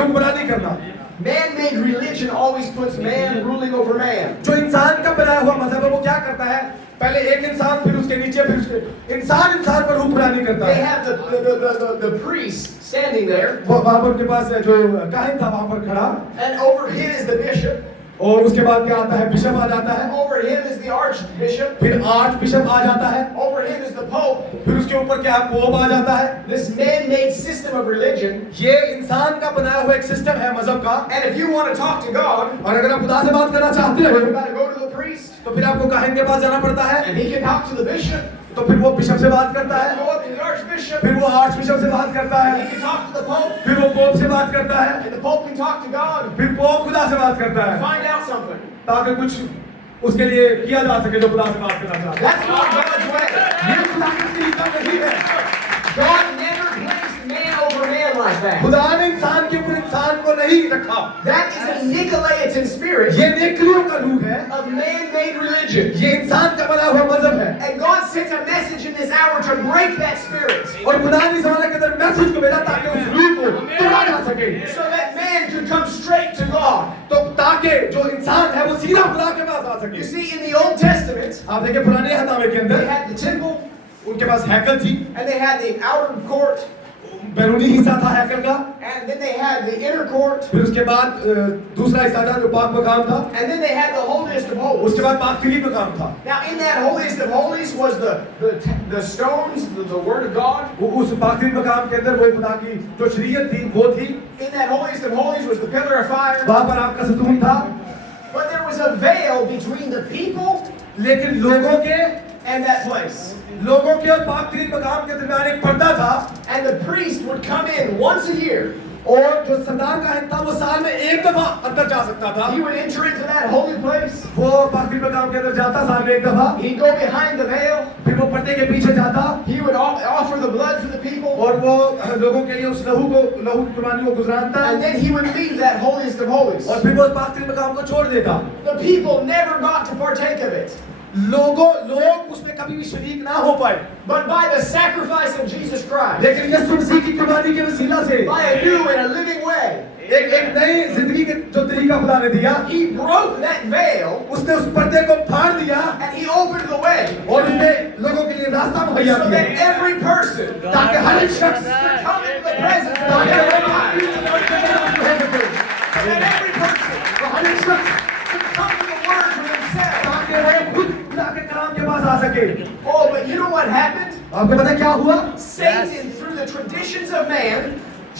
हुक्मरानी करना। Man-made religion always puts man ruling over man. जो इंसान का बनाया हुआ मजहब है वो क्या करता है, पहले एक इंसान फिर उसके नीचे फिर उसके इंसान पर हुक्मरानी करता They है। have the priest standing there, वहां पर उनके पास जो काहिन था वहां पर खड़ा, and over him is the bishop, और उसके बाद क्या आता है, बिशप आ जाता है, over him is the archbishop, फिर आर्च बिशप आ जाता है, over him is the pope. फिर उसके ऊपर क्या है, पोप आ जाता है। This man-made system of religion, ये इंसान का बनाया हुआ एक सिस्टम है मजहब का। and if you want to talk to God, और अगर आप खुदा से बात करना चाहते हो you got to go to the priest, तो फिर आपको काहिन के पास जाना पड़ता है, and he can talk to the bishop, तो फिर वो बिशप से बात करता है, go up to the archbishop, फिर वो आर्च बिशप से बात करता and he है, can talk to the pope, फिर वो पोप से बात करता है, and the pope can talk to God, फिर पोप खुदा से बात करता है, find out something. ताकि कुछ उसके लिए किया जा सके जो खुदा से बात करना चाहता है। That's not God's way. ये खुदा का तरीका नहीं है। God never placed man over man like that. खुदा ने इंसान के ऊपर इंसान को नहीं रखा। That is a Nicolaitan spirit ये नेकलियों का रूह है, of man-made religion. ये इंसान का बना हुआ मजहब है। And God sent a message in this hour to break that spirit, और खुदा ने इस ज़माने के अंदर मैसेज को भेजा ताकि उस रूह को तोड़ा जा सके, so that man could come straight to God. तो ताकि जो इंसान है वो सीधा खुदा के पास आ You सके। see, in the Old Testament, आप देखिए पुराने हदामे के they अंदर had the temple उनके पास हैकल थी, and they had the outer court, बैरूनी हिस्सा था हैकल का, and then they had the inner court, फिर उसके बाद दूसरा हिस्सा था जो पाक मकाम था, and then they had the holiest of holies. उसके बाद पाकफिली मकाम था। Now, in that holiest of holies was the stones, the word of God. उस पाकफिली मकाम के अंदर वो खुदा की जो शरीयत थी वो थी, In that holiest of holies was the pillar of fire. वहां पर आपका सतून था, But there was a veil between the people लेकिन लोगों के and that place. और पाकफिली मकाम के दरमियान एक पर्दा था, And the priest would come in once a year. और जो सरदार काहिन था वो साल में एक दफा अंदर जा सकता था। He would enter into that holy place. वो पाकफिली मकाम के अंदर जाता साल में एक दफा, He'd go behind the veil. फिर वो पर्दे के पीछे जाता He would offer the blood for the people. और वो लोगों के लिए उस लहू की कुर्बानी को गुजरानता, And then he would leave that holiest of holies. और फिर वो उस पाकफिली मकाम को छोड़ देता। The people never got to partake of it. लोग उसमें कभी भी शरीक ना हो पाए, But by the sacrifice of Jesus Christ, लेकिन यीशु मसीह की कुर्बानी के वसीला से by a new and a living way, एक नई जिंदगी के जो तरीका खुदा ने दिया, he broke that veil उसने उस पर्दे को फाड़ दिया and he opened the way और उसने लोगों के लिए रास्ता मुहैया so that किया, every person ताकि हर एक शख्स could come into the presence of ताकि God. हर So that every person एक शख्स could come to the word for themselves. ताकि वो खुद खुदा के कलाम के पास आ सके। Oh, but you know what happened? आपको पता है क्या हुआ? Satan, through the traditions of man,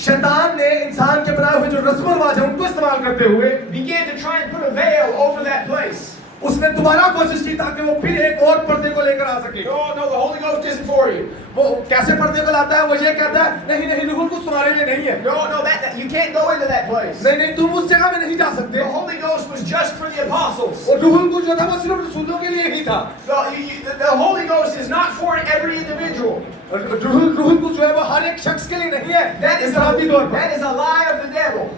शैतान ने इंसान के बनाए हुए जो रस्म रिवाज है उनको इस्तेमाल करते हुए began to try and put a veil over that place. उसने दोबारा कोशिश की ताकि वो फिर एक और पर्दे को लेकर आ सके। Oh, no, the Holy Ghost isn't for you. वो कैसे पर्दे को लाता है? वो ये कहता है नहीं रूह कुछ तुम्हारे लिए नहीं है, No, that you can't go into that place. नहीं तुम उस जगह में नहीं जा The सकते। Holy Ghost was just for the apostles. और रूह कुछ जो था वो सिर्फ रसूलों के लिए ही था। The Holy Ghost is not for every individual. रूह कुछ जो है वो हर एक शख्स के लिए नहीं है। That is इंफरादी तौर पर that is a lie of the devil.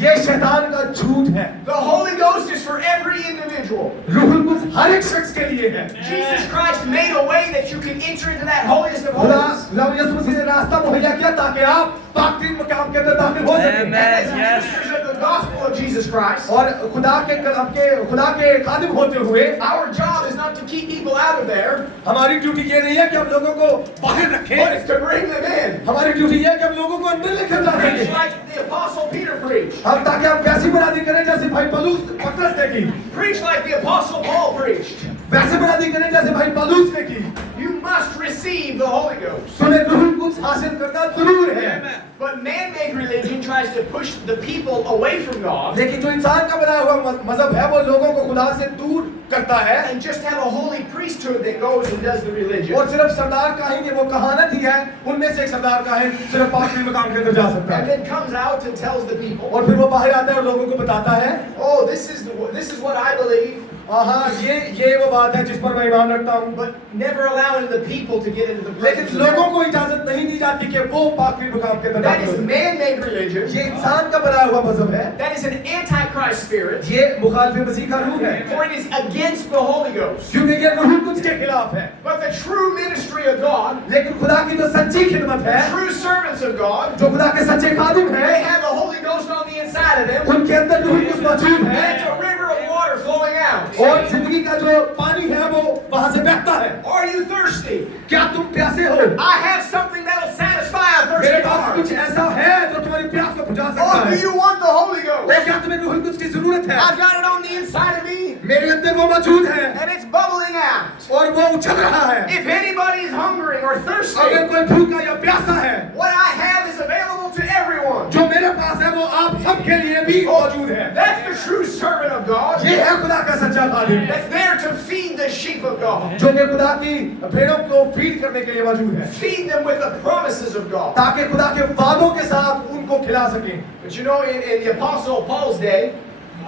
ये शैतान का झूठ है। The Holy Ghost is for every individual. रूह कुछ हर एक शख्स के लिए है। Jesus Christ made a way that you can enter into that holiest of खुदा holies. यीशु मसीह ने रास्ता मुहैया किया ताकि आप पाक-तीन मकाम के अंदर दाखिल हो सकें। And as ministers of the gospel of Jesus Christ, और खुदा के खादिम होते हुए our job is not to keep people out of there, हमारी ड्यूटी ये नहीं है कि हम लोगों को बाहर but रखें, it's to bring them in. हमारी ड्यूटी ये है कि हम लोगों को अंदर लेकर जा Preach सकें। like the apostle Peter preached. हम ताकि हम कैसी बुराई करें जैसे भाई पतरस ने की, Preach like the apostle Paul preached. वैसे बुराई करें जैसे भाई पौलुस ने की। You must receive the Holy Ghost. तुम्हें रूह कुछ हासिल करना जरूर है, But man-made religion tries to push the people away from God लेकिन जो इंसान का बनाया हुआ मजहब है वो लोगों को खुदा से दूर करता है and just have a holy priesthood that goes and does the religion. और सिर्फ सरदार काहिन ये वो कहानत ही है, उनमें से एक सरदार काहिन सिर्फ पाकफिली मकाम के अंदर जा सकता And है then comes out and tells the people, और फिर वो बाहर आता है और लोगों को बताता है oh, this is what I believe. हाँ ये वो बात है जिस पर मैं ईमान रखता हूँ। but never allowing the people to get into the लेकिन presence of लोगों God. को इजाजत नहीं दी जाती कि वो पाकवी मुकाम के अंदर That दाखिल is हो। man-made religion. ये इंसान का बनाया हुआ मजहब है, That is an antichrist spirit. ये मुखालिफ मसीह का रूह है, For it is against the Holy Ghost. क्योंकि ये रूह कुछ के खिलाफ है। But the true ministry of God, लेकिन खुदा की जो सच्ची खिदमत है, true servants of God, जो खुदा के सच्चे खादिम they हैं, have the Holy Ghost on the inside of them. उनके अंदर रूह कुछ मौजूद And है it's a river of water flowing out. और जिंदगी का जो पानी है वो वहां से बहता है। Are you thirsty? क्या तुम प्यासे हो? I have something that'll satisfy a मेरे thirsty पास heart. कुछ ऐसा है जो तुम्हारी प्यास को बुझा सकता Or do है। you want the Holy Ghost? और क्या तुम्हें रूह कुछ की जरूरत है? I've got it on the inside of me, मेरे अंदर वो मौजूद है and it's bubbling out. और वो उछल रहा है। If anybody is hungering or thirsty, अगर कोई भूखा या प्यासा है, what I have is available to everyone. जो मेरे पास है वो आप सबके लिए भी मौजूद है। That's the true servant of God. ये है खुदा का सच्चा खादिम, That's there to feed the sheep of God. जो कि खुदा की भेड़ों को फीड करने के लिए मौजूद है, Feed them with the promises of God. ताकि खुदा के वादों के साथ उनको खिला सके। But you know, in the Apostle Paul's day,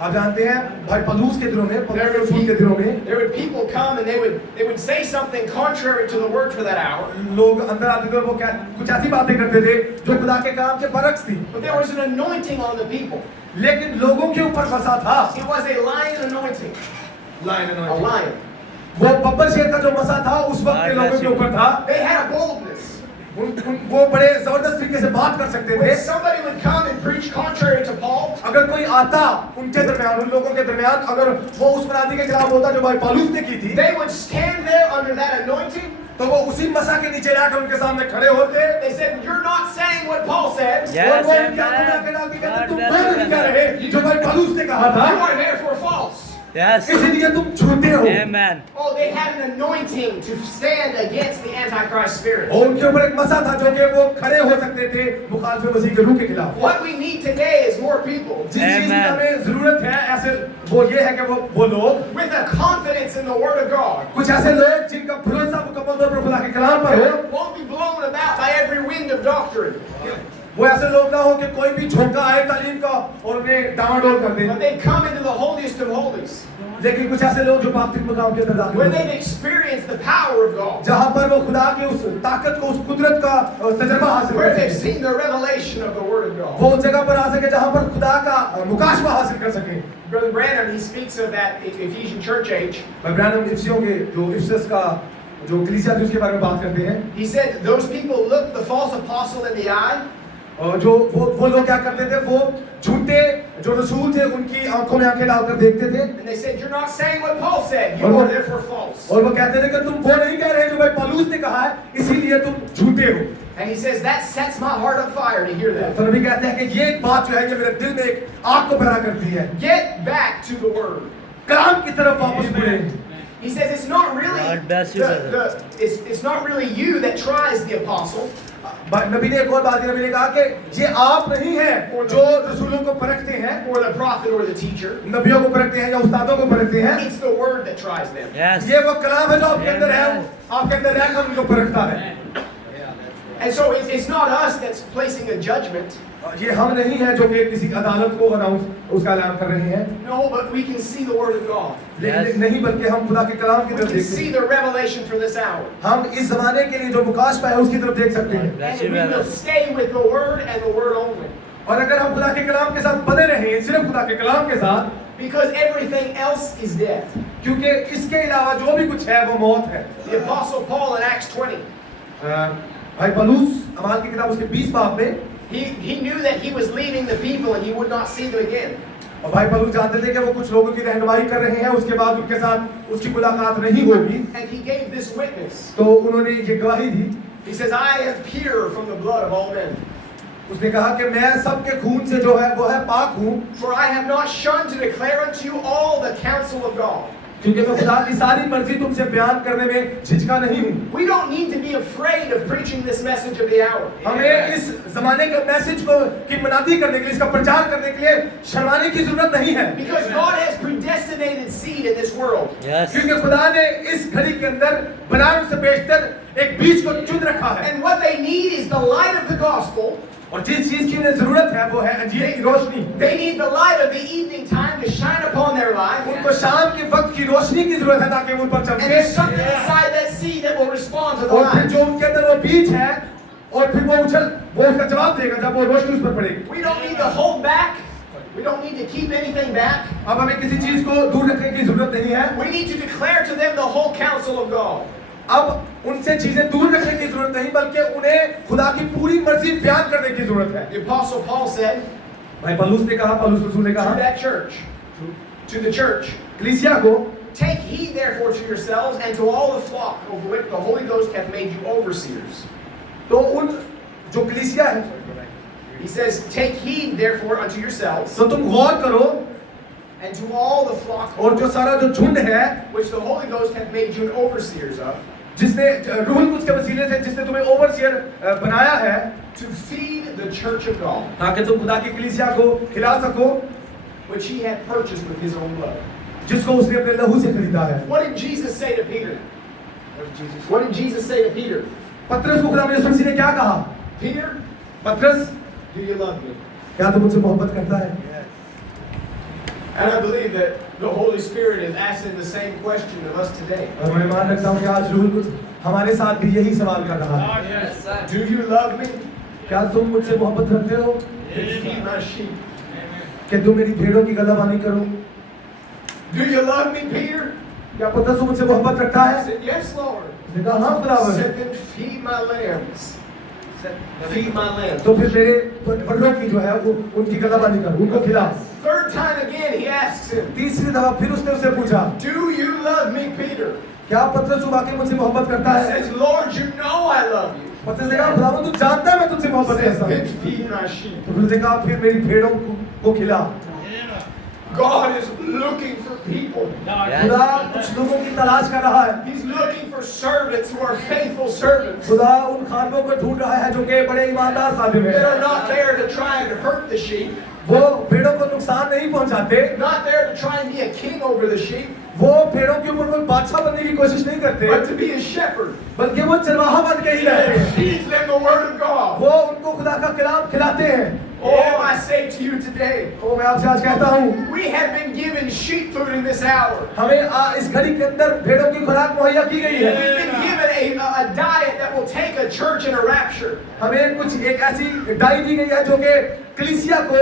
आप जानते हैं भाई पलूस के दिनों में, पलूस रसूल के दिनों में there would people come and they would say something contrary to the word for that hour. लोग अंदर आते थे, वो क्या कुछ ऐसी बातें करते थे जो खुदा के काम के बरक्स थी, But there was an anointing on the people. लेकिन लोगों के ऊपर बसा था It was a lion anointing. A lion. वो बब्बर शेर का जो बसा था उस वक्त के लोगों के ऊपर था। They had a boldness. वो बड़े जबरदस्त तरीके से बात कर सकते थे। When somebody would come and preach contrary to Paul, अगर कोई आता उनके दरमियान, उन लोगों के दरमियान, अगर वो उस मनादी के खिलाफ होता जो भाई पौलुस ने की थी, they would stand there under that anointing. तो वो उसी मसा के नीचे जाकर उनके सामने खड़े होते। They said, "You're not saying what Paul said. और Yes, वो amen. उनके हाथ में आके डाल के कहते, तुम God वो bless नहीं you, कह रहे जो भाई पौलुस ने कहा You था, are therefore false." Yes. इसीलिए तुम झूठे हो। Amen. Oh, they had an anointing to stand against the Antichrist spirit. और उनके ऊपर एक मसा था जो कि वो खड़े हो सकते थे मुखालिफ मसीह के रूह के खिलाफ। What we need today is more people जिस चीज की Amen. हमें जरूरत है, ऐसे वो ये है कि वो लोग, with a confidence in the Word of God. कुछ ऐसे लोग जिनका भरोसा मुकम्मल तौर पर खुदा के कलाम पर हो, Won't be blown about by every wind of doctrine. वो ऐसे लोग ना हो कि कोई भी झोंका आए तालीम का और उन्हें डामाडोल कर दे। But they come into the holiest of holies, लेकिन कुछ ऐसे लोग जो पाक्तिक मकाम के अंदर दाखिल where होते they've हैं, experienced the power of God, जहाँ पर वो खुदा की उस ताकत को, उस कुदरत का तजर्बा हासिल where कर they've सके, seen the revelation of the Word of God. वो उस जगह पर आ सके जहाँ पर खुदा का मुकाशवा हासिल कर सके। Brother Branham, he speaks of that Ephesian church age. भाई ब्रैनम इफिसियों के जो इफिसस का जो कलीसिया थी उसके बारे में बात करते हैं, He said those people looked the false apostle in the eye, और जो वो लोग क्या करते थे, वो झूठे जो रसूल थे उनकी आंखों में आंखें डालकर देखते थे and they said, "You're not saying what Paul said. You और are वो- therefore false." और वो कहते थे कि तुम वो नहीं कह रहे जो भाई पौलुस ने कहा है, इसीलिए तुम झूठे हो। And he says that sets my heart on fire to hear that. तो नबी कहते हैं कि ये एक बात जो है ये मेरे दिल में एक आग को पैदा करती है। Get back to the Word. कलाम की तरफ वापस मुड़े। He says it's not really God bless you, brother. it's not really you that tries the apostle. नबी ने एक और बात की, नबी ने कहा कि ये आप नहीं हैं जो रसूलों को परखते हैं, Or the prophet or the teacher. नबियों को परखते हैं या उस्तादों को परखते हैं। It's the Word that tries them. Yes. ये वो कलाम है जो आपके अंदर है, आपके अंदर रहकर उनको परखता है। And so it's not us that's placing a judgment. ये हम नहीं है जो कि किसी अदालत को अनाउंस उसका ऐलान कर रहे हैं, No, but we can see the Word of God. लेकिन नहीं, बल्कि हम खुदा के कलाम की We तरफ can देखते see हैं। the revelation for this hour. हम इस जमाने के लिए जो मुकाशफा है उसकी तरफ देख सकते हैं। Bless And you, we will brother. stay with the Word and the Word only. और अगर हम खुदा के कलाम के साथ बने रहें, सिर्फ खुदा के कलाम के साथ, Because everything else is death. क्योंकि इसके अलावा जो भी कुछ है वो मौत है। The Apostle Paul in Acts 20, भाई पलूस अमाल की किताब उसके 20 बाब में, he knew that he was leaving the people and he would not see them again. और भाई पलूस जानते थे कि वो कुछ लोगों की रहनुमाई कर रहे हैं, उसके बाद उनके साथ उसकी मुलाकात नहीं होगी, And he gave this witness. तो उन्होंने ये गवाही दी। He says, "I am pure from the blood of all men. उसने कहा कि मैं सबके खून से जो है वो है पाक हूँ, For I have not shunned to declare unto you all the counsel of God." क्योंकि मैं खुदा की सारी मर्जी तुमसे बयान करने में झिझका नहीं हूँ। We don't need to be afraid of preaching this message of the hour. हमें इस जमाने के मैसेज को की मनादी करने के लिए, इसका प्रचार करने के लिए शर्माने की जरूरत नहीं है, Because God has predestinated seed in this world. Yes. क्योंकि खुदा ने इस घड़ी के अंदर बनाम से बेशतर एक बीज को चुन रखा है, And what they need is the light of the gospel. और जिस चीज की उन्हें जरूरत है वो है अंजीर की रोशनी। They need the light of the evening time to shine upon their life. उनको शाम के वक्त की की रोशनी की जरूरत है ताकि वो उन पर And चमके। there's something inside that seed that will respond to the और फिर light. जो उनके अंदर वो बीज है और फिर वो उसका जवाब देगा जब वो रोशनी उस पर पड़ेगी। We don't need to hold back. We don't need to keep anything back. अब हमें किसी चीज को दूर रखने की जरूरत नहीं है। We need to declare to them the whole counsel of God. अब उनसे चीजें दूर रखने की जरूरत नहीं बल्कि उन्हें खुदा की पूरी मर्जी बयान करने की जरूरत है। The Apostle Paul said भाई पौलुस ने कहा, पौलुस रसूल ने to कहा that church, to the church, कलीसिया को, take heed therefore to yourselves and to all the flock over which the Holy Ghost hath made you overseers. तो उन जो कलीसिया है, He says, take heed therefore unto yourselves तो तुम गौर करो and to all the flock और जो सारा जो झुंड है which the Holy Ghost hath made you overseers of, जिसने रूह कुछ के वसीले से जिसने तुम्हें ओवरसीयर बनाया है to feed the church of God, ताकि तुम खुदा की कलीसिया को खिला सको which he had purchased with his own blood. जिसको उसने अपने लहू से खरीदा है। What did Jesus say to Peter? What did Jesus say to Peter? पतरस को खुदा यीशु मसीह ने क्या कहा? Peter, पतरस, do you love me? क्या तू मुझसे मोहब्बत करता है? And I believe that the Holy Spirit is asking the same question of us today. और मैं मान रखता हूँ कि आज रूह कुछ हमारे साथ भी यही सवाल कर रहा है। Do you love me? क्या तुम मुझसे मोहब्बत रखते हो Then feed my sheep. कि तुम मेरी भेड़ों की गलाबानी करो? Do you love me, Peter? क्या पतरस मुझसे मोहब्बत रखता I है? said, yes, Lord. उसने कहा हाँ He बराबर। said, then feed my lambs. Feed my lambs. तो फिर मेरे बड़ों की जो है वो उनकी गलाबानी कर, उनको खिला। Third time again, he asks him, तीसरी दफा फिर उसने उसे पूछा, do you love me, Peter? क्या पतरस वाकई मुझसे मोहब्बत करता He है? says, Lord, you know I love you. पतरस ने कहा खुदावंद तू जानता है मैं तुझसे He मोहब्बत says, करता हूँ। then feed my sheep. तो फिर उसने कहा फिर मेरी भेड़ों को खिला। God is looking for people. खुदा कुछ लोगों की तलाश कर रहा है। He's looking for servants who are faithful servants. खुदा उन खादिमों को ढूंढ रहा है जो कि बड़े ईमानदार खादिम That are हैं। not there to try and hurt the sheep. वो भेड़ों को नुकसान नहीं पहुंचाते, Not there to try and be a king over the sheep. वो भेड़ों के ऊपर कोई बादशाह बनने की कोशिश नहीं करते, But to be a shepherd. बल्कि वो चरवाहा बन के ही रहते That हैं। feeds them the word of God. वो उनको खुदा का कलाम खिलाते हैं। Oh, I say to you today, तो मैं आपसे आज कहता हूँ, we have been given sheep food in this hour. हमें इस घड़ी के अंदर भेड़ों की खुराक मुहैया की गई है। We've been given a diet that will take a church in a rapture. हमें कुछ एक ऐसी डाइट दी गई है जो कि कलीसिया को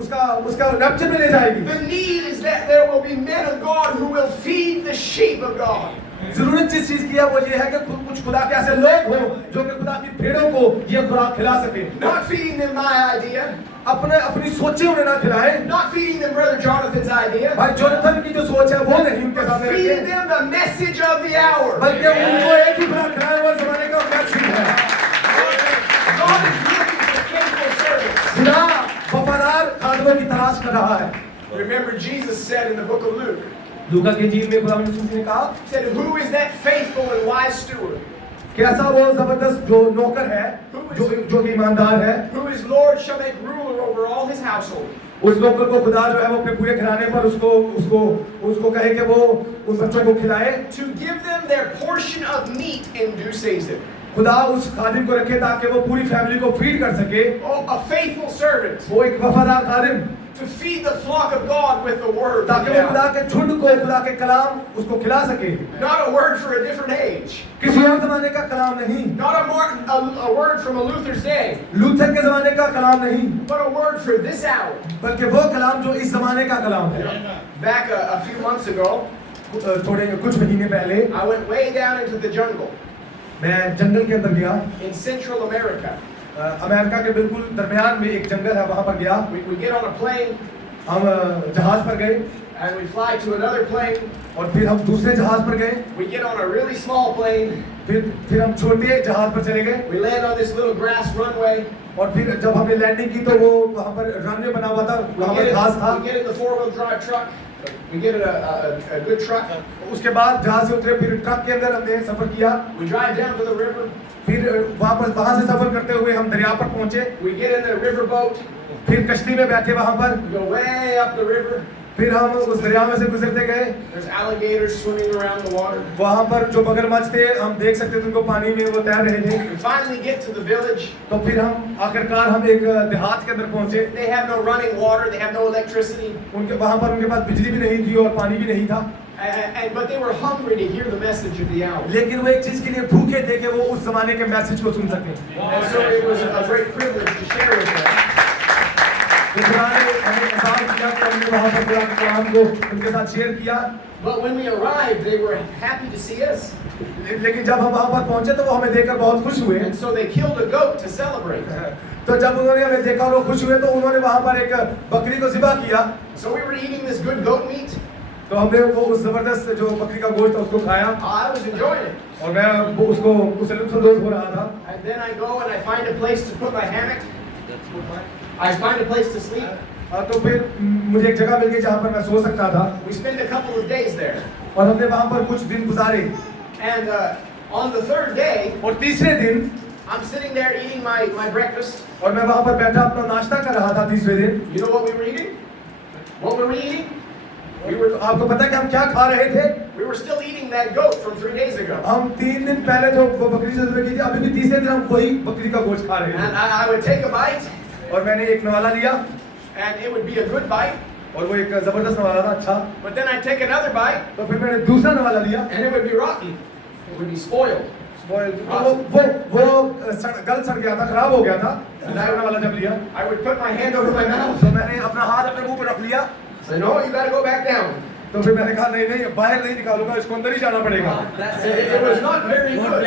उसका रैप्चर में ले जाएगी। The need is that there will be men of God who will feed the sheep of God. जरूरत जिस चीज की है वो ये है कि कुछ खुदा के ऐसे लोग हो जो कि खुदा की भेड़ों को ये खुराक खिला सके। Not feeding them my idea. अपनी सोचें उन्हें ना खिलाएं। Not feeding them Brother Jonathan's idea. भाई जोनाथन की जो सोच है वो नहीं उनके सामने Feeding रखें, them the message of the hour. बल्कि उनको एक ही खुराक खिलाएं वो जमाने का मैसेज है। God is looking for faithful servants. खुदा वफादार खादिमों की तलाश कर रहा है। Remember Jesus said in the book of Luke, लूका की इंजील में खुदा ने कहा he said, who is that faithful and wise steward? कैसा वो जबरदस्त जो नौकर है जो कि ईमानदार है, Who his Lord shall make ruler over all his household. उस नौकर को खुदा जो है वो अपने पूरे घराने पर उसको कहे कि वो उन बच्चों को खिलाए, To give them their portion of meat in due season. खुदा उस खादिम को रखे ताकि वो पूरी फैमिली को फीड कर सके। Oh, a faithful servant. वो एक वफादार खादिम To feed the flock of God with the word. ताकि वो खुदा के झुंड को खुदा के कलाम उसको खिला सके। Not a word for a different age. किसी और जमाने का कलाम नहीं, Not a word from a Luther's day. Luther के जमाने का कलाम नहीं, But a word for this hour. बल्कि वो कलाम जो इस जमाने का कलाम है। Back a few months ago, कुछ महीने पहले I went way down into the jungle मैं जंगल के अंदर गया। in Central America. अमेरिका के बिल्कुल दरमियान में एक जंगल है, वहां पर गया। We get on a plane हम जहाज पर गए and we fly to another plane. और फिर हम दूसरे जहाज पर गए। We get on a really small plane. फिर हम छोटे जहाज पर चले गए We land on this little grass runway. और फिर जब हमने लैंडिंग की तो वो वहां पर रनवे बना हुआ था, वहां पर घास था। We get in the four-wheel drive truck. We get a good truck. उसके बाद जहाज से उतरे, फिर ट्रक के अंदर हमने सफर किया। We drive down to the river. फिर वहां से सफर करते हुए हम दरिया पर पहुंचे। We get in the river boat. फिर कश्ती में बैठे वहां पर, We go way up the river. फिर हम उस दरिया में से गुजरते गए। There's alligators swimming around the water. वहां पर जो मगरमच्छ थे हम देख सकते थे, उनको पानी में वो तैर रहे थे। We finally get to the village. तो फिर हम आखिरकार हम एक देहात के अंदर पहुंचे। They have no running water. They have no electricity. वहां पर उनके पास बिजली भी नहीं थी और पानी भी नहीं था। But they were hungry to hear the message of the hour. लेकिन वो एक चीज के लिए भूखे थे कि वो उस जमाने के मैसेज को सुन सकें। And so it was a great privilege to share with them. तो खुदा ने हमें आसान किया कि हमने वहाँ पर खुदा के कलाम को उनके साथ शेयर किया। But when we arrived, they were happy to see us. लेकिन जब हम वहाँ पर पहुँचे तो वो हमें देखकर बहुत खुश हुए। And so they killed a goat to celebrate. तो जब उन्होंने हमें देखा और वो खुश हुए तो उन्होंने वहाँ पर एक बकरी को ज़िबा किया। So we were eating this good goat meat. तो हमने वो उस जबरदस्त जो बकरी का गोश्त था उसको खाया I was enjoying it. और मैं वो उसको उसे लुत्फ़अंदोज़ हो रहा था। And then I go and I find a place to put my hammock. I find a place to sleep. तो फिर मुझे एक जगह मिल गई जहाँ पर मैं सो सकता था We spent a couple of days there. और हमने वहाँ पर कुछ दिन गुजारे। And on the third day, और तीसरे दिन I'm sitting there eating my breakfast. और मैं वहाँ पर बैठा अपना नाश्ता कर रहा था तीसरे दिन। You know what we were eating? What were we eating? आपको पता है कि हम क्या खा रहे थे? We were still eating that goat from 3 days ago. हम 3 दिन पहले जो वो बकरी जो ज़िबा की थी अभी भी तीसरे दिन हम वही बकरी का गोश्त खा रहे And थे। I would take a bite, और मैंने एक नवाला लिया and it would be a good bite. और वो एक जबरदस्त नवाला था अच्छा। But then I'd take another bite, तो फिर मैंने दूसरा नवाला लिया। and it would be rotten. It would be spoiled. तो वो गल सड़ गया था, खराब हो गया था। दूसरा नवाला जब लिया I would put my hand over my mouth. तो मैंने अपना हाथ अपने मुंह पे रख लिया। Say, no, you gotta go back down. तो फिर मैंने कहा नहीं बाहर नहीं निकालूंगा, इसको अंदर ही जाना पड़ेगा। It was not very good.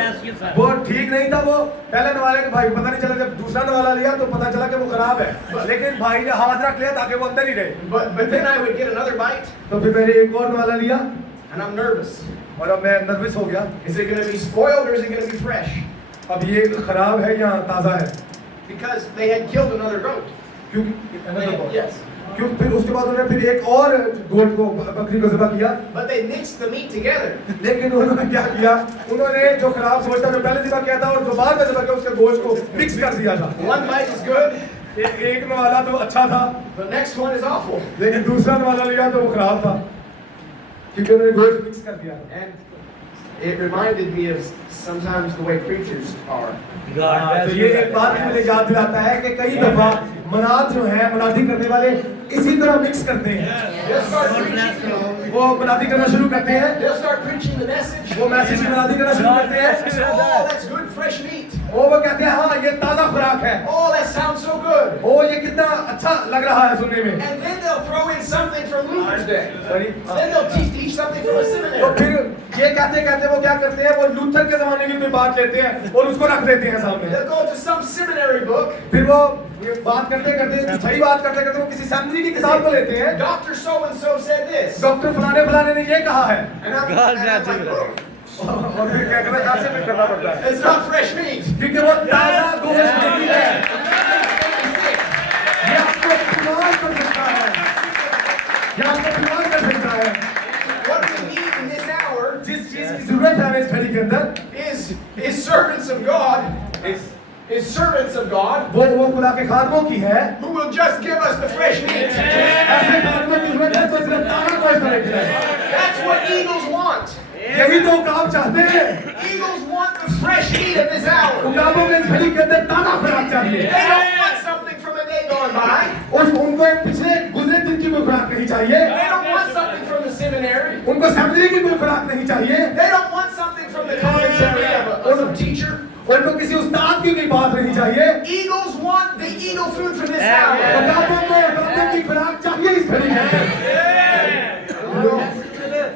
वो ठीक नहीं था। वो पहले नवाले के भाई पता नहीं चला, जब दूसरा नवाला लिया तो पता चला कि वो खराब है, लेकिन भाई ने हाथ रख लिया ताकि वो अंदर ही रहे। But then I would get another bite, तो फिर मैंने एक और नवाला लिया and I'm nervous. और अब मैं नर्वस हो गया। Is it gonna be spoiled or is it gonna be fresh? अब ये खराब है या ताज़ा है? Because they had killed another goat. Yes. क्यों फिर उसके बाद उन्होंने फिर एक और गोट को बकरी को ज़िबा किया। But they mixed the meat together. लेकिन उन्होंने क्या किया, उन्होंने जो खराब गोश्त था जो पहले ज़िबा किया था और जो बाद में ज़िबा किया उसके गोश्त को मिक्स कर दिया था। One bite is good, एक नवाला तो अच्छा था the next one is awful. लेकिन दूसरा नवाला लिया तो वो खराब था क्योंकि उन्होंने गोश्त मिक्स कर दिया। And it reminded me of sometimes the way preachers are. तो ये एक बात मुझे याद दिलाता है कि कई दफा मनाद जो है मनादी करने वाले इसी तरह मिक्स करते हैं। They'll start preaching. वो मनादी करना शुरू करते हैं, They'll start preaching the message. वो मैसेज की मनादी करना शुरू करते They say, हैं। oh, that's good fresh meat. वो कहते हैं हाँ ये ताज़ा खुराक है, Oh, that sounds so good. ओ ये कितना अच्छा लग रहा है सुनने में। And then they'll throw in something from Luther's day. Sorry? Then they'll teach something from a तो seminary. फिर ये कहते वो क्या करते हैं, वो लूथर के जमाने की कोई बात लेते हैं और उसको रख देते हैं सामने। They'll go to some seminary book. फिर वो ये बात करते सही बात करते वो किसी सेमिनरी की किताब को लेते हैं। Dr. So-and-so said this. Doctor फलाने ने ये कहा है And I'm like, oh, और फिर क्या करना है, फिर करना पड़ता है it's not fresh meat. क्योंकि वो ताज़ा गोश्त नहीं है। ये आपको बीमार कर सकता है, ये आपको बीमार कर सकता है। What we need in this hour जिस चीज की जरूरत है हमें इस घड़ी के अंदर is servants of God. Is servants of God वो खुदा के खादमों की है, who will just give us the fresh meat. ऐसे खादमों की जरूरत है तो सिर्फ ताज़ा गोश्त मिले। That's what eagles want. यही तो उकाब चाहते हैं। Eagles want the fresh meat of this hour. उकाबों में इस घड़ी के अंदर ताज़ा खुराक चाहिए। They don't want something from a day gone by. उनको पिछले गुजरे दिन की कोई खुराक नहीं चाहिए। They don't want something from the seminary. उनको सेमिनरी की कोई खुराक नहीं चाहिए। They don't want something from the commentary of some teacher. उनको किसी उस्ताद की कोई बात नहीं चाहिए। Eagles want the eagle food from this hour. उकाबों की खुराक चाहिए इस घड़ी के अंदर।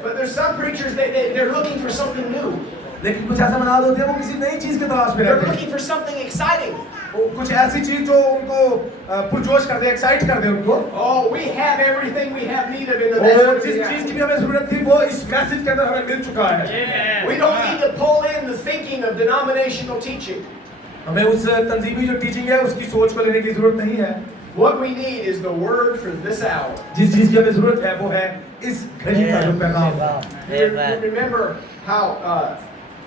But there's some preachers they're looking for something new. लेकिन कुछ ऐसा मनाद होते हैं वो किसी नई चीज की तलाश में They're रहते हैं। looking for something exciting. कुछ ऐसी चीज जो उनको पुरजोश कर दे, एक्साइट कर दे उनको। Oh, we have everything we have need of in the और message. जिस चीज की भी हमें जरूरत थी वो इस मैसेज के अंदर हमें मिल चुका है। We don't need to pull in the thinking of denominational teaching. हमें उस तंजीमी जो टीचिंग है उसकी सोच को लेने की जरूरत नहीं है। What we need is the word for this hour. जिस चीज की हमें जरूरत है वो है इस घड़ी का जो पैगाम। You remember how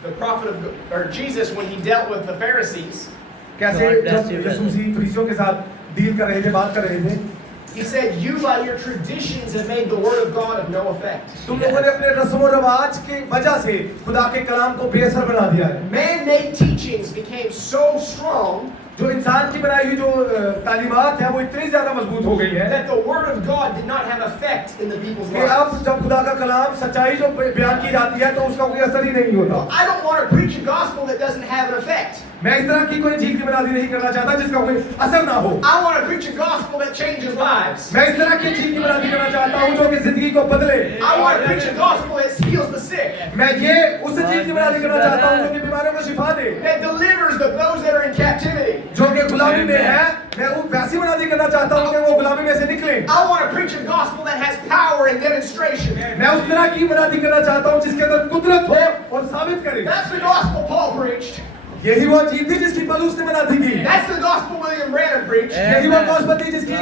the prophet or Jesus, when he dealt with the Pharisees, कैसे जब यीशु फरीसियों के साथ डील कर रहे थे, बात कर रहे थे, he said, "You by your traditions have made the word of God of no effect." तुम लोगों ने अपने रस्म और रिवाज की वजह से खुदा के कलाम को बेअसर बना दिया है। Man-made teachings became so strong जो इंसान की बनाई हुई जो तालीमात है वो इतनी ज्यादा मजबूत हो गई है that the word of God did not have effect in the people's कि अब lives. जब खुदा का कलाम सच्चाई जो बयान की जाती है तो उसका कोई असर ही नहीं होता। I don't want to preach a gospel that doesn't have an effect. मैं इस तरह की कोई चीज की बनादी नहीं करना चाहता जिसका कोई असर ना हो। I want to preach a gospel that changes lives. मैं इस तरह की चीज की बनादी करना चाहता हूँ जो कि जिंदगी को बदले। I want to preach a gospel that heals the sick, मैं ये उस चीज की बनादी करना चाहता हूँ जो कि बीमारियों को शिफा दे, that delivers those that are in captivity. जो कि गुलामी में है। मैं वो वैसी बनादी करना चाहता हूँ कि वो गुलामी में से निकले। I want to preach a gospel that has power and demonstration. मैं उस तरह की बनादी करना चाहता हूँ जिसके अंदर कुदरत हो और साबित करे। That's the gospel Paul preached. यही वो चीज थी जिसकी पलूस ने बनादी की। That's the gospel William Branham preached. यही वो गॉस्पेल थी जिसकी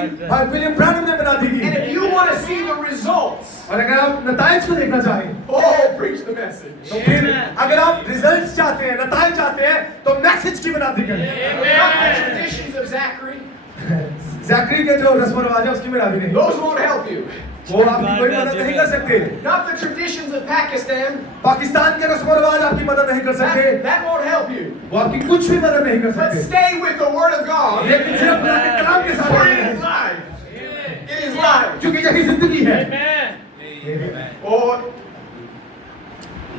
विलियम ब्रैनम ने बनादी की। And if you want to see the results, और अगर आप नताइज को देखना चाहें oh, preach the message. तो फिर अगर आप रिजल्ट्स चाहते हैं, नताइज चाहते हैं तो मैसेज की बनादी करें। Not the traditions of Zachary. Zakariya के जो रस्म रिवाज है उसकी बनादी नहीं। Those won't help you. वो आपकी कोई मदद नहीं कर सकते। Not the traditions of Pakistan. Pakistan के रस्म रिवाज आपकी मदद नहीं कर सकते। That won't help you. वो आपकी कुछ भी मदद नहीं कर But सकते। stay with the word of God. लेकिन सिर्फ खुदा के कलाम के साथ For it रहें, is life. It is life. क्योंकि यही जिंदगी है। Oh,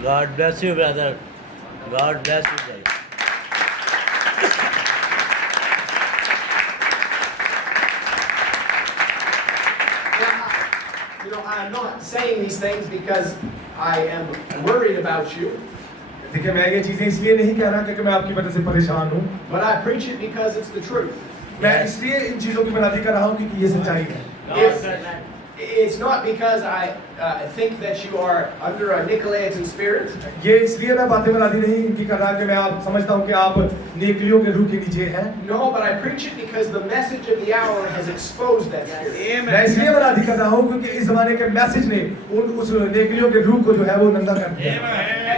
God bless you, brother. God bless you, guys. I'm not saying these things because I am worried about you, देखिए मैं ये चीजें इसलिए नहीं कह रहा क्योंकि मैं आपकी वजह से परेशान हूँ। but I preach it because it's the truth. मैं इसलिए इन चीजों की बनादी कर रहा हूँ क्योंकि ये सच्चाई है। It's not because I think that you are under a Nicolaitan spirit. ये इसलिए मैं बातें बनादी नहीं इनकी कर रहा कि मैं आप समझता हूँ कि आप नेकलियों के रूह के नीचे हैं। No, but I preach it because the message of the hour has exposed that spirit. मैं इसलिए बनादी कर रहा हूँ क्योंकि इस जमाने के मैसेज ने उस नेकलियों के रूह को जो है वो नंगा कर दिया।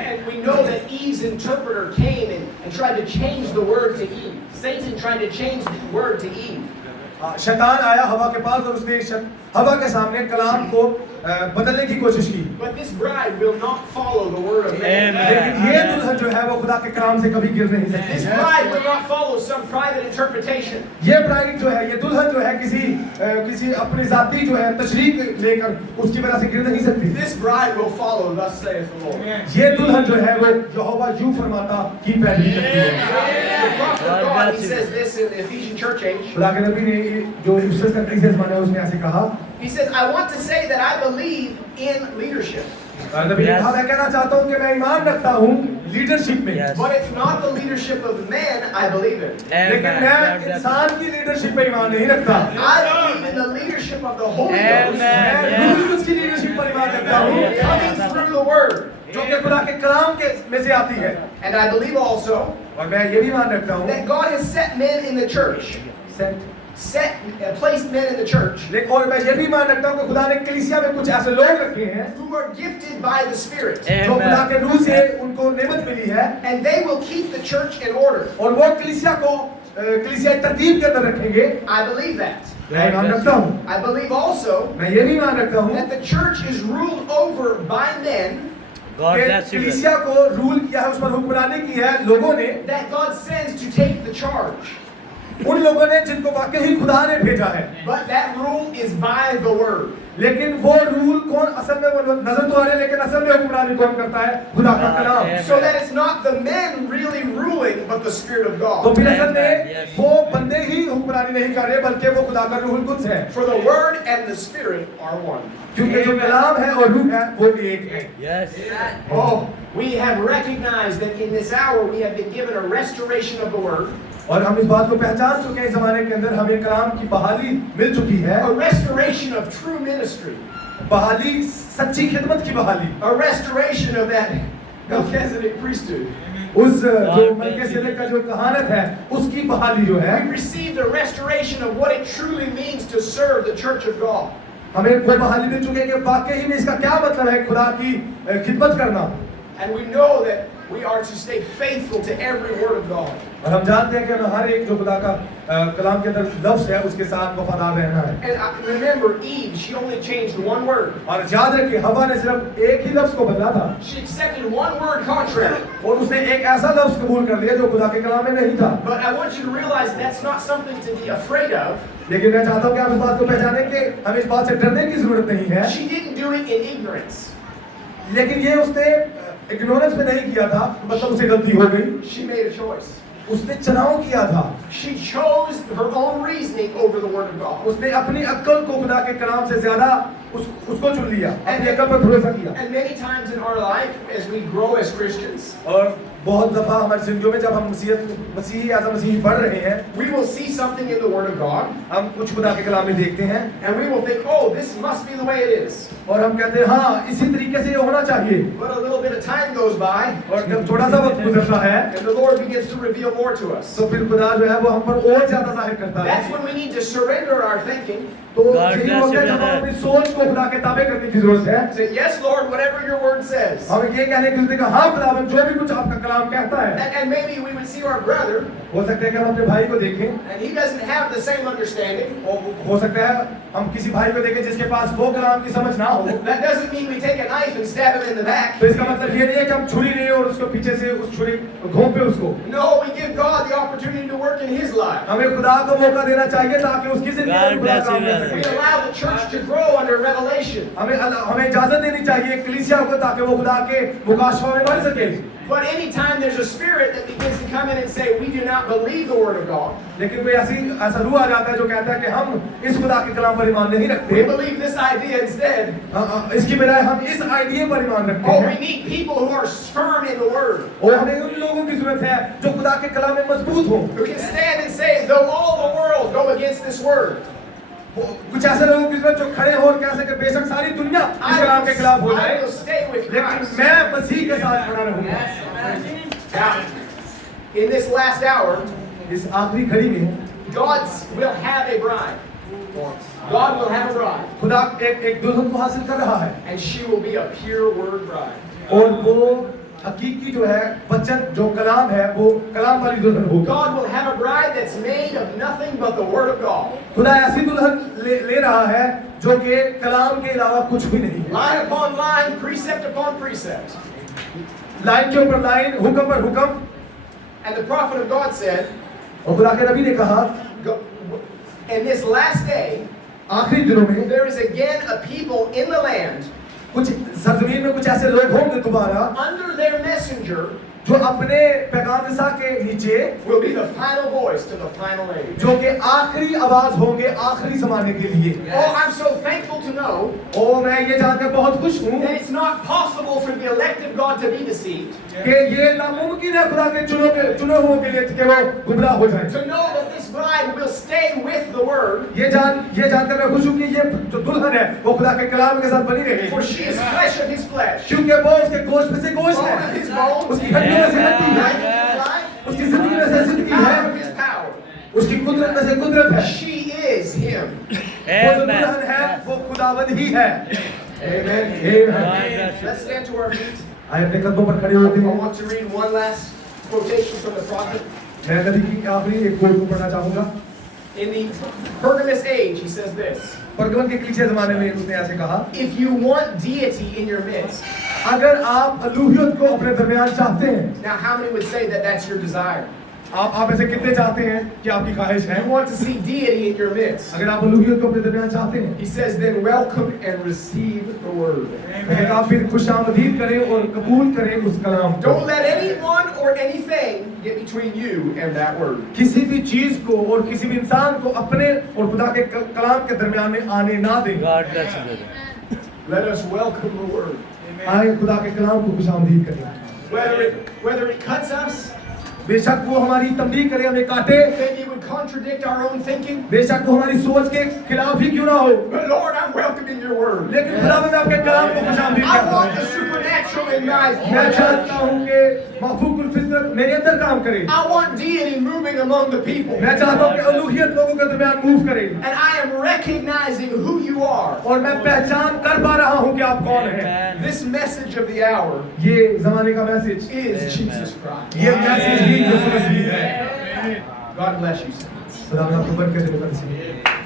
And we know that Eve's interpreter came and tried to change the word to Eve. Satan tried to change the word to Eve. शैतान आया हवा के पास और उसने हवा के सामने कलाम को बदलने की कोशिश की। But this bride will not follow the word of man. लेकिन ये दुल्हन जो है वो खुदा के कलाम से कभी गिर नहीं This सकती। bride will not follow some private interpretation. ये ब्राइड जो है ये दुल्हन जो है किसी अपनी जाती जो है तशरीह लेकर उसकी वजह से गिर नहीं सकती। This bride will follow, thus saith the Lord. ये दुल्हन जो है वो यहोवा यूं फरमाता की पैरवी करती है। The prophet of God, he says this in the Ephesian church age. खुदा के नबी ने जो इफिसस का कलीसिया ज़माना है उसमें ऐसे कहा। He says, I want to say that I believe in leadership. नबी ने कहा मैं कहना चाहता हूँ कि मैं ईमान रखता हूँ लीडरशिप में। Yes. But it's not the leadership of man I believe in. लेकिन मैं इंसान की लीडरशिप पे ईमान नहीं रखता। I believe in the leadership of the Holy Ghost. मैं रूह की लीडरशिप पर ईमान रखता हूँ Coming through the word. जो कि खुदा के कलाम के में से आती है। And I believe also और मैं ये भी मान रखता हूँ that God has set men in the church. Placed men in the church. लेकिन और मैं ये भी मान रखता हूँ कि खुदा ने कलीसिया में कुछ ऐसे लोग रखे हैं Who are gifted by the Spirit. जो खुदा के रूह से उनको नेमत मिली है And they will keep the church in order. और वो कलीसिया तरतीब के अंदर रखेंगे। I believe that. मैं मान रखता हूँ। I believe also मैं ये भी मान रखता हूँ that the church is ruled over by men God कि bless you, brother. कलीसिया को रूल किया है, उस पर हुक्मरानी की है लोगों ने, that God sends to take the charge. उन लोगों ने जिनको वाकई खुदा ने भेजा है। But that rule is by the word. लेकिन वो रूल कौन असल में वो नजर तो आ रहे हैं लेकिन असल में हुक्मरानी कौन करता है? खुदा का कलाम। So that it's not the men really ruling, but the Spirit of तो God. फिर असल में वो बंदे ही हुक्मरानी नहीं कर रहे बल्कि वो खुदा का रूहुल कुद्स है। For the word and the Spirit are one. क्योंकि जो कलाम है और रूह है वो एक है। Yes. Oh, we have recognized that in this hour we have been given a restoration of the word. और हम इस बात को पहचान चुके हैं इस ज़माने के अंदर हमें कलाम की बहाली मिल चुकी है। A restoration of true ministry. बहाली सच्ची खिदमत की बहाली। A restoration of that Melchizedek priesthood. उस जो मलकीसेदेक का जो कहानत है उसकी बहाली जो है We've received a restoration of what it truly means to serve the church of God. हमें वो बहाली मिल चुकी है कि वाकई में इसका क्या मतलब है खुदा की खिदमत करना। And we know that we are to stay faithful to every word of God. और हम जानते हैं कि हमें हर एक जो खुदा का कलाम के अंदर लफ्ज है उसके साथ वफादार रहना है। And remember, Eve, she only changed one word. और याद रखिए हवा ने सिर्फ एक ही लफ्ज को बदला था She accepted one word contrary. और उसने एक ऐसा लफ्ज कबूल कर लिया जो खुदा के कलाम में नहीं था। But I want you to realize that's not something to be afraid of. लेकिन मैं चाहता हूँ कि आप इस बात को पहचानें कि हमें इस बात से डरने की जरूरत नहीं है। She didn't do it in ignorance. लेकिन ये उसने इग्नोरेंस में नहीं किया था, मतलब उसे गलती हो गई। She made a choice. उसने चुनाव किया था। She chose her own reasoning over the word of God. उसने अपनी अक्ल को खुदा के कलाम से ज्यादा उसको चुन लिया, अपनी अक्ल पर भरोसा किया। And many times in our life, as we grow as Christians, और बहुत दफा हमारी जिंदगियों में जब हम मसीही पढ़ रहे हैं, we will see something in the word of God, हम कुछ खुदा के कलाम में देखते हैं and we will think, oh, this must be the way it is. और हम कहते हैं हाँ इसी तरीके से ये होना चाहिए। But a little bit of time goes by, और जब थोड़ा सा वक्त गुजरता है and the Lord begins to reveal more to us. तो फिर खुदा जो है वो हम पर और ज्यादा जाहिर करता है। That's when we need to surrender our thinking. तो God यही bless वक्त है you, जब हम brother. अपनी सोच को खुदा के ताबे करने की जरूरत है। Say, yes, Lord, whatever your word says. हमें ये कहने की जरूरत है कि हाँ खुदावन जो भी कुछ आपका कलाम कहता है। And maybe we would see our brother, हो सकता है कि हम अपने भाई को देखें, and he doesn't have the same understanding. हो सकता है हम किसी भाई को देखें जिसके पास वो कलाम की समझ ना हो। That doesn't mean we take a knife and stab him in the back. तो इसका मतलब ये नहीं है कि हम छुरी लें और उसको पीछे से उस छुरी घोंपे उसको। No, we give God the opportunity to work in his life. हमें खुदा को मौका देना चाहिए ताकि उसकी जिंदगी में खुदा काम कर We सके। allow the church to grow under revelation. हमें इजाजत देनी चाहिए कलीसिया को ताकि वो खुदा के मुकाशफा में बढ़ सके। But anytime there's a spirit that begins to come in and say, we do not believe the word of God. लेकिन कोई ऐसा रूह आ जाता है जो कहता है कि हम इस खुदा के कलाम पर ईमान नहीं We रखते। believe this idea instead. इसकी बजाय हम इस आइडिया पर ईमान रखते Oh, we हैं। need people who are firm in the word. और हमें उन लोगों की जरूरत है जो खुदा के कलाम में मजबूत हो। Who can stand and say, though all the world go against this word, कुछ ऐसे लोगों की जरूरत जो खड़े हो और कह सके बेशक सारी दुनिया इस कलाम के खिलाफ हो I जाए, will stay with लेकिन Christ. मैं मसीह के साथ खड़ा रहूंगा। Now, in this last hour, इस आखिरी घड़ी में God will have a bride. God will have a bride. खुदा एक दुल्हन को हासिल कर रहा है And she will be a pure word bride. और वो हकीकी जो है वचन जो कलाम है वो कलाम वाली दुल्हन होगी। God will have a bride that's made of nothing but the word of God. खुदा ऐसी दुल्हन ले रहा है जो कि कलाम के अलावा कुछ भी नहीं है। Line upon line, precept upon precept. Line के ऊपर लाइन, हुक्म पर हुक्म। And the prophet of God said, और खुदा के नबी ने कहा in this last day, आखिरी दिनों में there is again a people in the land कुछ सरजमीन में कुछ ऐसे लोग होंगे दोबारा under their messenger जो अपने पैगाम रसा के नीचे will be the final voice to the final age. जो कि आखिरी आवाज होंगे आखिरी जमाने के लिए। Oh, I'm so thankful to know ओ मैं ये जानकर बहुत खुश हूँ that it's not possible for the elect of God to be deceived. कि ये नामुमकिन है खुदा के चुने हुओं के लिए कि वो गुमराह हो जाए। To know that this bride will stay with the word, ये जानकर मैं खुश हूँ कि ये जो दुल्हन है वो खुदा के कलाम के साथ बनी रहेगी। for she is flesh of his flesh, क्योंकि वो उसके गोश्त में से गोश्त bone of है, his bones, उसकी हड्डियों में से हड्डी life है, of his life, उसकी जिंदगी में से जिंदगी power है, of his power. उसकी कुदरत में से कुदरत है। She is him. वो जो दुल्हन है वो खुदावंद ही है। Amen. Amen. Let's stand to our feet. आइए अपने कदमों पर खड़े होते I हैं। want to read one last quotation from the prophet. मैं नबी की आखिरी एक कोट को पढ़ना चाहूंगा। In the Pergamus age, he says this: परगमन के कलीसिया ज़माने में उसने ऐसे कहा, if you want deity in your midst, अगर आप अलूहियत को अपने दरमियान चाहते हैं, now how many would say that that's your desire? आप ऐसे कितने चाहते हैं कि आपकी ख्वाहिश है? You want to see deity in your midst. अगर आप अलूहियत को अपने दरमियान चाहते हैं, He says, then welcome and receive the word. लेकिन आप फिर खुशामदीद करें और कबूल करें उस कलाम को। Don't let anyone or anything get between you and that word. किसी भी चीज को और किसी भी इंसान को अपने और खुदा के कलाम के दरमियान में आने ना दें। God bless you, brother. Let us welcome the word. आए खुदा के कलाम को खुशामदीद करें। Whether it cuts us, बेशक वो हमारी तंबीह करे, हमें काटे, maybe it would would contradict our own thinking. बेशक वो हमारी सोच के खिलाफ ही क्यों ना हो, But Lord, I'm welcoming your word. लेकिन खुदा मैं आपके कलाम को खुशामदीद I करता want the हूं। supernatural in my मैं चाहता हूं कि माफूकुल फितरत मेरे अंदर काम करे। I want deity moving among the people. मैं चाहता हूं कि अलूहियत लोगों के दरमियान मूव करे, And I am recognizing who you are. और मैं पहचान कर पा रहा हूं कि आप कौन हैं। This message of the hour ये जमाने का मैसेज, is Jesus Christ. ये मैसेज ही यीशु मसीह है। God bless you, saints. खुदा आपको बरकत दे।